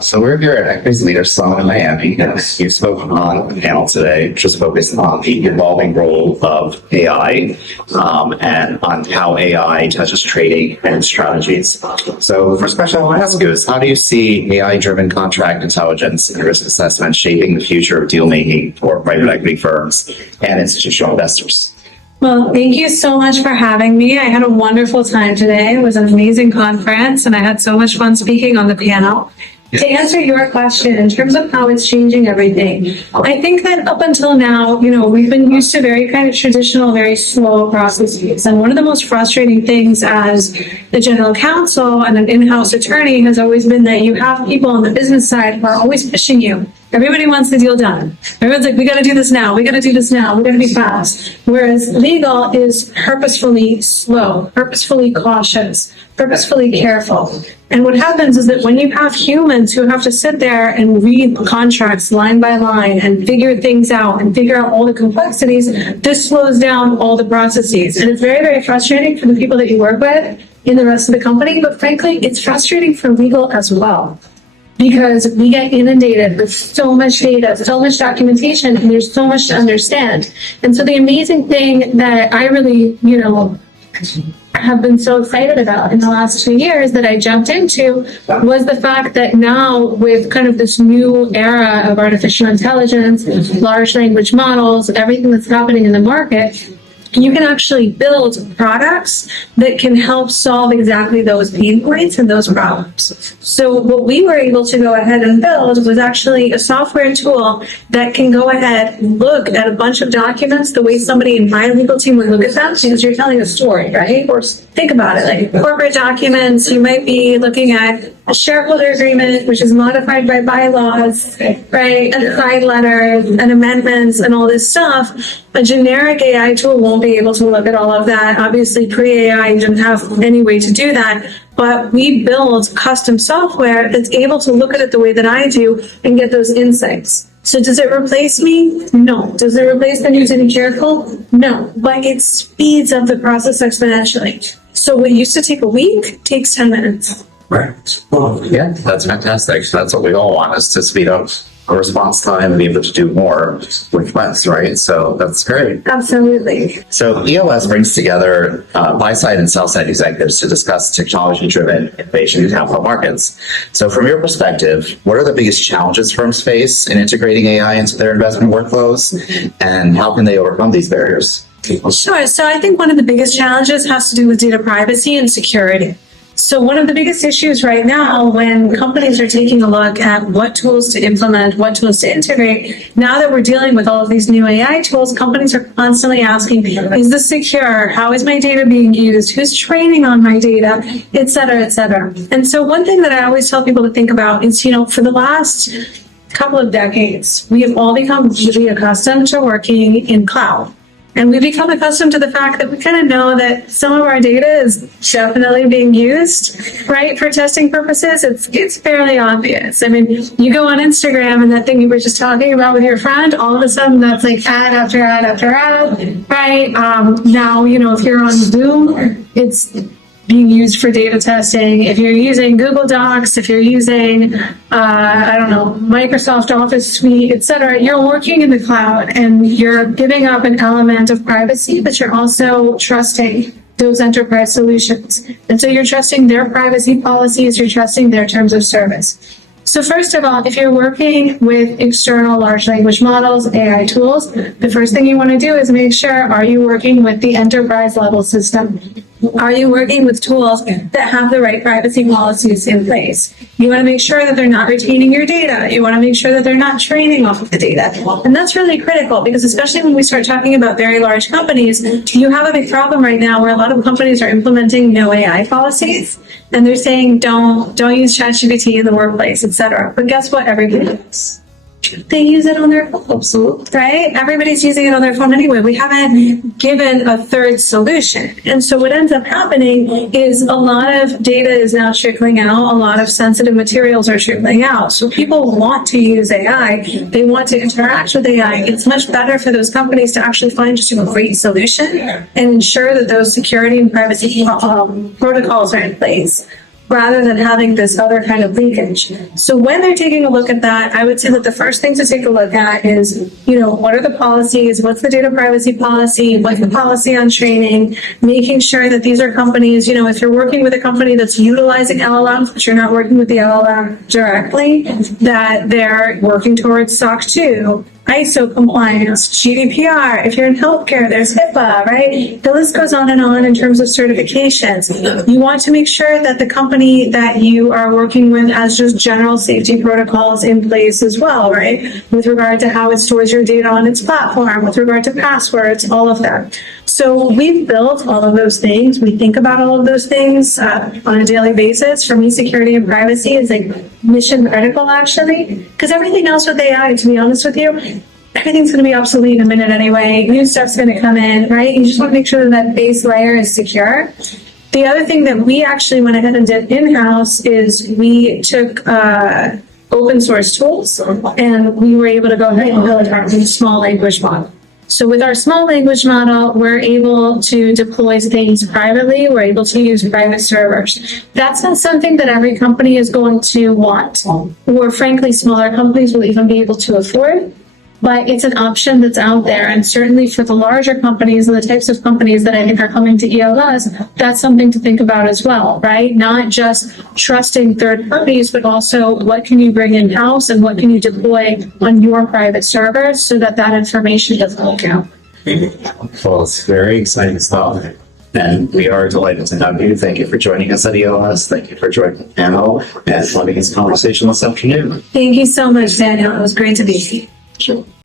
So we're here at Equities Leader Summit in Miami. You spoke on the panel today, which is focused on the evolving role of AI and on how AI touches trading and strategies. So first question I want to ask you is, how do you see AI-driven contract intelligence and risk assessment shaping the future of deal making for private equity firms and institutional investors? Well, thank you so much for having me. I had a wonderful time today. It was an amazing conference, and I had so much fun speaking on the panel. To answer your question, in terms of how it's changing everything, I think that up until now, we've been used to very kind of traditional, very slow processes. And one of the most frustrating things as the general counsel and an in-house attorney has always been that you have people on the business side who are always pushing you. Everybody wants the deal done. Everyone's like, we got to do this now. We got to do this now. We got to be fast. Whereas legal is purposefully slow, purposefully cautious, purposefully careful. And what happens is that when you have humans who have to sit there and read contracts line by line and figure things out and figure out all the complexities, this slows down all the processes. And it's very, very frustrating for the people that you work with in the rest of the company. But frankly, it's frustrating for legal as well, because we get inundated with so much data, so much documentation, and there's so much to understand. And so the amazing thing that I really, have been so excited about in the last 2 years that I jumped into was the fact that now, with kind of this new era of artificial intelligence, large language models, everything that's happening in the market, you can actually build products that can help solve exactly those pain points and those problems. So what we were able to go ahead and build was actually a software tool that can go ahead and look at a bunch of documents the way somebody in my legal team would look at them, because you're telling a story, right? Or think about it, like corporate documents, you might be looking at a shareholder agreement, which is modified by bylaws, right? And side letters and amendments and all this stuff. A generic AI tool won't be able to look at all of that. Obviously, pre-AI, you didn't have any way to do that. But we build custom software that's able to look at it the way that I do and get those insights. So does it replace me? No. Does it replace the news and careful? No. But it speeds up the process exponentially. So what used to take a week takes 10 minutes. Right. Well, yeah, that's fantastic. That's what we all want, is to speed up our response time and be able to do more with less, right? So that's great. Absolutely. So EOS brings together buy-side and sell-side executives to discuss technology-driven innovation in capital markets. So from your perspective, what are the biggest challenges firms face in integrating AI into their investment workflows, and how can they overcome these barriers? Sure. So I think one of the biggest challenges has to do with data privacy and security. So one of the biggest issues right now, when companies are taking a look at what tools to implement, what tools to integrate, now that we're dealing with all of these new AI tools, companies are constantly asking, is this secure? How is my data being used? Who's training on my data? Et cetera, et cetera. And so one thing that I always tell people to think about is, for the last couple of decades, we have all become really accustomed to working in cloud. And we become accustomed to the fact that we kind of know that some of our data is definitely being used, right, for testing purposes. It's fairly obvious. I mean, you go on Instagram and that thing you were just talking about with your friend, all of a sudden that's like ad after ad after ad, right? Now, if you're on Zoom, it's being used for data testing. If you're using Google Docs, if you're using, Microsoft Office Suite, etc., you're working in the cloud and you're giving up an element of privacy, but you're also trusting those enterprise solutions. And so you're trusting their privacy policies, you're trusting their terms of service. So first of all, if you're working with external large language models, AI tools, the first thing you want to do is make sure, are you working with the enterprise level system? Are you working with tools that have the right privacy policies in place? You want to make sure that they're not retaining your data. You want to make sure that they're not training off of the data. And that's really critical, because especially when we start talking about very large companies, you have a big problem right now where a lot of companies are implementing no AI policies. And they're saying, don't use ChatGPT in the workplace, etc. But guess what? Everybody does. They use it on their phone. Absolutely. Right? Everybody's using it on their phone anyway. We haven't given a third solution. And so what ends up happening is a lot of data is now trickling out. A lot of sensitive materials are trickling out. So people want to use AI. They want to interact with AI. It's much better for those companies to actually find just a great solution and ensure that those security and privacy protocols are in place. rather than having this other kind of leakage. So when they're taking a look at that, I would say that the first thing to take a look at is, what are the policies? What's the data privacy policy? What's the policy on training? Making sure that these are companies, if you're working with a company that's utilizing LLMs, but you're not working with the LLM directly, that they're working towards SOC 2, ISO compliance, GDPR. If you're in healthcare, there's HIPAA, right? The list goes on in terms of certifications. You want to make sure that the company that you are working with has just general safety protocols in place as well, right? With regard to how it stores your data on its platform, with regard to passwords, all of that. So we've built all of those things. We think about all of those things on a daily basis. For me, security and privacy is like mission critical, actually, because everything else with AI, to be honest with you, everything's going to be obsolete in a minute anyway. New stuff's going to come in, right? You just want to make sure that that base layer is secure. The other thing that we actually went ahead and did in-house is we took open source tools and we were able to go ahead and build our own small language model. So with our small language model, we're able to deploy things privately. We're able to use private servers. That's not something that every company is going to want, or frankly, smaller companies will even be able to afford. But it's an option that's out there. And certainly for the larger companies and the types of companies that I think are coming to ELS, that's something to think about as well, right? Not just trusting third parties, but also what can you bring in-house and what can you deploy on your private servers so that that information doesn't leak out. Well, it's very exciting stuff. And we are delighted to have you. Thank you for joining us at ELS. Thank you for joining the panel and having this conversation this afternoon. Thank you so much, Daniel. It was great to be here. Sure.